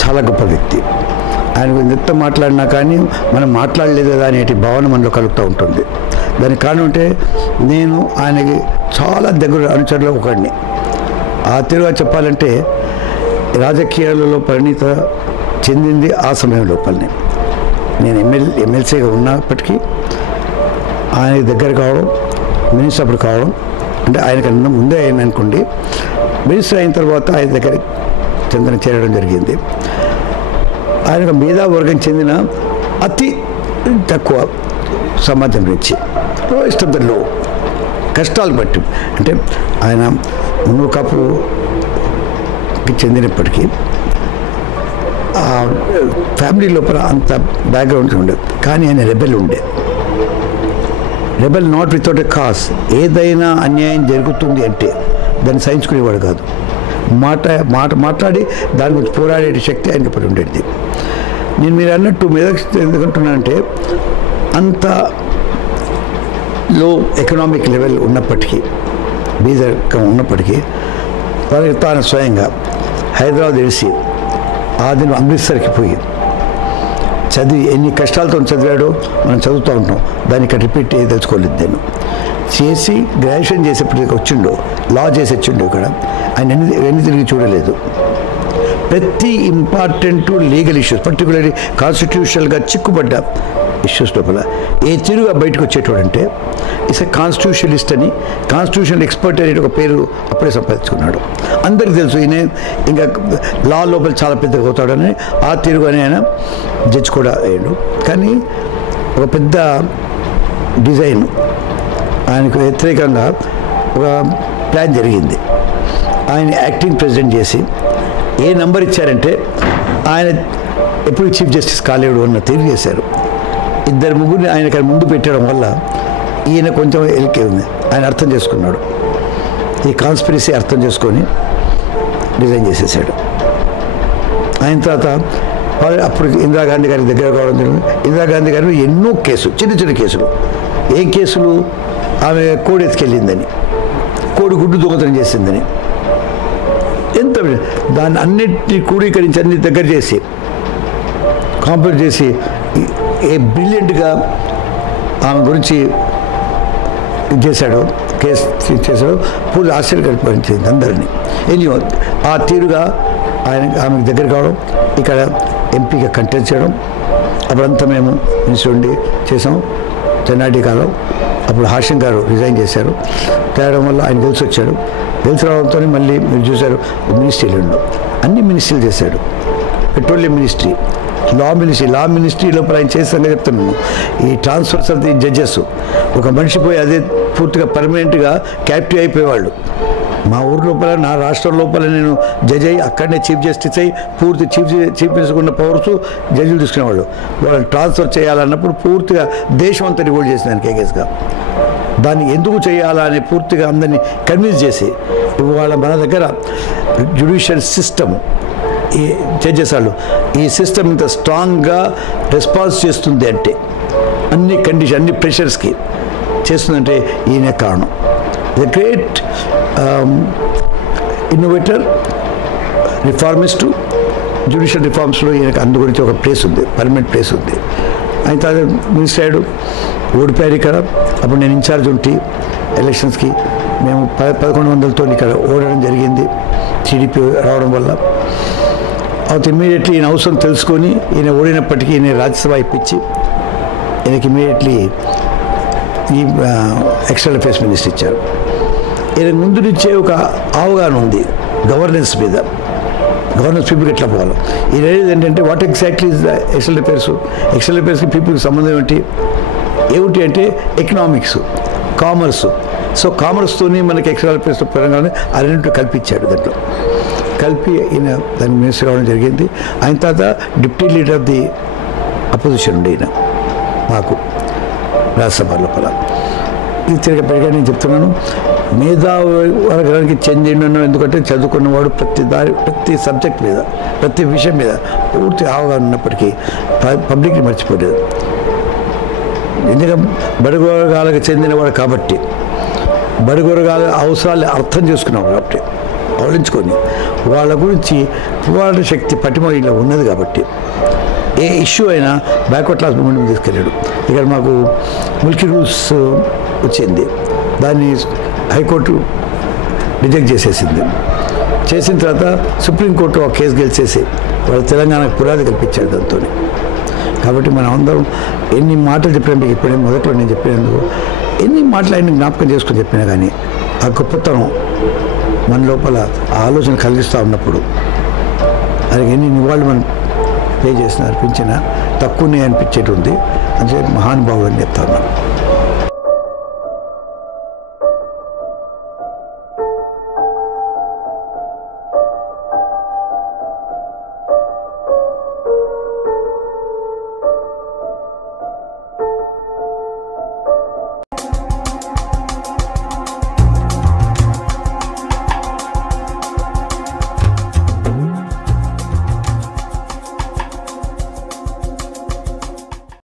చాలా గొప్ప వ్యక్తి. ఆయన ఎంత మాట్లాడినా కానీ మనం మాట్లాడలేదు కదా అనేటి భావన మనలో కలుగుతూ ఉంటుంది. దానికి కారణం అంటే నేను ఆయనకి చాలా దగ్గర అనుచరులు ఒకడిని. ఆ తీరుగా చెప్పాలంటే రాజకీయాలలో పరిణిత చెందింది ఆ సమయం లోపలనే. నేను ఎమ్మెల్సీగా ఉన్నప్పటికీ ఆయన దగ్గర కావడం, మినిస్టర్ అప్పుడు కావడం, అంటే ఆయనకన్నా ముందే ఆయన అనుకోండి, మినిస్టర్ అయిన తర్వాత ఆయన దగ్గర చేరడం జరిగింది. ఆయన మేధావర్గం చెందిన అతి తక్కువ సమాజం నుంచి ఇష్టంలో కష్టాలు బట్టి, అంటే ఆయన మున్నూరు కాపుకి చెందినప్పటికీ ఫ్యామిలీ లోపల అంత బ్యాక్గ్రౌండ్ ఉండదు. కానీ ఆయన రెబెల్ ఉండే. Rebel not without a cause. ఏదైనా అన్యాయం జరుగుతుంది అంటే దాన్ని సహించుకునేవాడు కాదు. మాట్లాడి దాని గురించి పోరాడే శక్తి ఆయనకి పడి ఉండేది. నేను మీరు అన్నట్టు మెదక్ ఎందుకంటున్నానంటే అంత లో ఎకనామిక్ లెవెల్ ఉన్నప్పటికీ, బీదరికం ఉన్నప్పటికీ తాను స్వయంగా హైదరాబాద్ తెలిసి ఆ దినం అమృత్సర్కి పోయి చదివి ఎన్ని కష్టాలతో చదివాడో మనం చదువుతూ ఉంటాం. దాన్ని ఇక్కడ రిపీట్ తెలుసుకోలేదు. నేను చేసి గ్రాడ్యుయేషన్ చేసేప్పటికి వచ్చిండో, లా చేసి వచ్చిండో ఇక్కడ ఆయన ఎన్ని తిరిగి చూడలేదు. ప్రతి ఇంపార్టెంట్ లీగల్ ఇష్యూస్, పర్టికులర్లీ కాన్స్టిట్యూషనల్గా చిక్కుబడ్డ ఇష్యూస్ లోపల ఏ తిరుగా బయటకు వచ్చేటోడంటే ఇస్ ఎ కాన్స్టిట్యూషనలిస్ట్ అని, కాన్స్టిట్యూషనల్ ఎక్స్పర్ట్ అనే ఒక పేరు అప్పుడే సంపాదించుకున్నాడు. అందరికీ తెలుసు ఈయన ఇంకా లా లోపల చాలా పెద్దగా అవుతాడని. ఆ తిరుగుని ఆయన జడ్జి కూడా అయ్యాడు. కానీ ఒక పెద్ద డిజైన్ ఆయనకు వ్యతిరేకంగా ఒక ప్లాన్ జరిగింది. ఆయన యాక్టింగ్ ప్రెసిడెంట్ చేసి ఏ నంబర్ ఇచ్చారంటే ఆయన ఎప్పుడు చీఫ్ జస్టిస్ కాలేడు అన్న తీరు చేశారు. ఇద్దరు ముగ్గురిని ఆయన ముందు పెట్టడం వల్ల ఈయన కొంచెం ఎలికే ఉంది. ఆయన అర్థం చేసుకున్నాడు. ఈ కాన్స్పిరసీ అర్థం చేసుకొని డిజైన్ చేసేసాడు. ఆయన తర్వాత అప్పుడు ఇందిరాగాంధీ గారి దగ్గర కావడం జరిగింది. ఇందిరాగాంధీ గారు ఎన్నో కేసులు, చిన్న చిన్న కేసులు. ఏం కేసులు? ఆమె కోడి ఎత్తుకెళ్ళిందని, కోడి గుడ్డు దొంగతనం చేసిందని, ఎంత దాన్ని అన్నిటినీ క్రోడీకరించి అన్ని దగ్గర చేసి కాంప్లీట్ చేసి ఏ బ్రిలియంట్గా ఆమె గురించి చేశాడు, కేసు చేశాడు. పూర్తి ఆశ్చర్యకరిపించింది అందరినీ. ఎనియో ఆ తీరుగా ఆమెకు దగ్గర కావడం, ఇక్కడ ఎంపీగా కంటెస్ట్ చేయడం. అప్పుడంతా మేము మినిస్టర్ ఉండి చేసాం. చెన్నాటి కాలం అప్పుడు హాషిం గారు రిజైన్ చేశారు. తేవడం వల్ల ఆయన గెలిచి వచ్చాడు. గెలిచి రావడంతో మళ్ళీ మీరు చూశారు మినిస్ట్రీలు అన్ని మినిస్ట్రీలు చేశాడు. పెట్రోలియం మినిస్ట్రీ, లా మినిస్ట్రీ లోపల ఆయన చేస్తానని చెప్తున్నాను. ఈ ట్రాన్స్ఫర్స్ ఆఫ్ ది జడ్జెస్, ఒక మనిషి పోయి అదే పూర్తిగా పర్మనెంట్గా క్యాప్టివ్ అయిపోయేవాళ్ళు. మా ఊరు లోపల, నా రాష్ట్రం లోపల నేను జడ్జి అయ్యి అక్కడనే చీఫ్ జస్టిస్ అయ్యి పూర్తి చీఫ్ మినిస్టర్ ఉన్న పవర్స్ జడ్జిలు తీసుకునేవాళ్ళు. వాళ్ళని ట్రాన్స్ఫర్ చేయాలన్నప్పుడు పూర్తిగా దేశం అంతా రివోల్ట్ చేసింది కేకేస్గా. దాన్ని ఎందుకు చేయాలా అని పూర్తిగా అందరినీ కన్విన్స్ చేసి ఇవాళ మన దగ్గర జ్యుడిషియల్ సిస్టమ్, ఈ జడ్జెస్ వాళ్ళు ఈ సిస్టమ్ ఇంత స్ట్రాంగ్గా రెస్పాన్స్ చేస్తుంది అంటే అన్ని కండిషన్, అన్ని ప్రెషర్స్కి చేస్తుందంటే ఈయన కారణం. The great innovator, reformist. Judicial రిఫార్మ్స్లో ఈయనకు అందు గురించి ఒక ప్లేస్ ఉంది, పర్మనెంట్ ప్లేస్ ఉంది. ఆయన తర్వాత మినిస్టర్ అయ్యాడు, ఓడిపోయారు ఇక్కడ. అప్పుడు నేను ఇన్ఛార్జ్ ఉంటే ఎలక్షన్స్కి మేము 1100తో ఇక్కడ ఓడడం జరిగింది టీడీపీ రావడం వల్ల. అయితే ఇమ్మీడియట్లీ ఈయన అవసరం తెలుసుకొని ఈయన ఓడినప్పటికీ ఈయన రాజ్యసభ ఇప్పించి ఈయనకి ఇమ్మీడియట్లీ ఈ ఎక్స్టర్నల్ అఫేర్స్ మినిస్టర్ ఇచ్చారు. ఈయన ముందు నుంచే ఒక అవగాహన ఉంది గవర్నెన్స్ మీద, గవర్నెన్స్ పీపుల్కి ఎట్లా పోవాలి. ఈయన ఏంటంటే what exactly is the external అఫేర్స్కి పీపుల్కి సంబంధం ఏమిటి అంటే ఎకనామిక్స్, కామర్సు. సో కామర్స్తోని మనకి ఎక్స్టర్నల్ అఫేర్స్ పరంగానే ఆ రెండు కల్పించాడు. దాంట్లో కలిపి ఈయన దానికి మినిస్టర్ కావడం జరిగింది. ఆయన తర్వాత deputy leader of the opposition ఉండే ఈయన మాకు రాజ్యసభ లోపల. ఇది తిరగపడిగా నేను చెప్తున్నాను, మేధావర్గానికి చెందిన, ఎందుకంటే చదువుకున్నవాడు ప్రతి సబ్జెక్ట్ మీద, ప్రతి విషయం మీద పూర్తి అవగాహన ఉన్నప్పటికీ పబ్లిక్ని మర్చిపోలేదు. ఎందుకంటే బడుగు వర్గాలకు చెందినవాడు కాబట్టి, బడుగు వర్గాల అవసరాలు అర్థం చేసుకున్నాడు కాబట్టి కౌలించుకొని వాళ్ళ గురించి పోరాట శక్తి పటిమలో ఉన్నది కాబట్టి ఏ ఇష్యూ అయినా బ్యాక్వర్డ్ క్లాస్ మూమెంట్ తీసుకెళ్ళాడు. ఇక్కడ మాకు మిల్కీ రూల్స్ వచ్చింది, దాన్ని హైకోర్టు రిజెక్ట్ చేసేసింది. చేసిన తర్వాత సుప్రీంకోర్టు ఆ కేసు గెలిచేసి వాళ్ళు తెలంగాణకు పునాది కల్పించారు దాంతో. కాబట్టి మనం అందరం ఎన్ని మాటలు చెప్పినా మీకు ఇప్పుడే మొదట్లో నేను చెప్పినందుకు ఎన్ని మాటలు ఆయన జ్ఞాపకం చేసుకొని చెప్పినా కానీ ఆ గొప్పతనం మన లోపల ఆ ఆలోచన కలిగిస్తూ ఉన్నప్పుడు అది ఎన్ని నివాళులు మనం పే చేసిన అర్పించినా తక్కువనే అనిపించేది ఉంది అని చెప్పి మహానుభావుడు అని చెప్తా ఉన్నాను.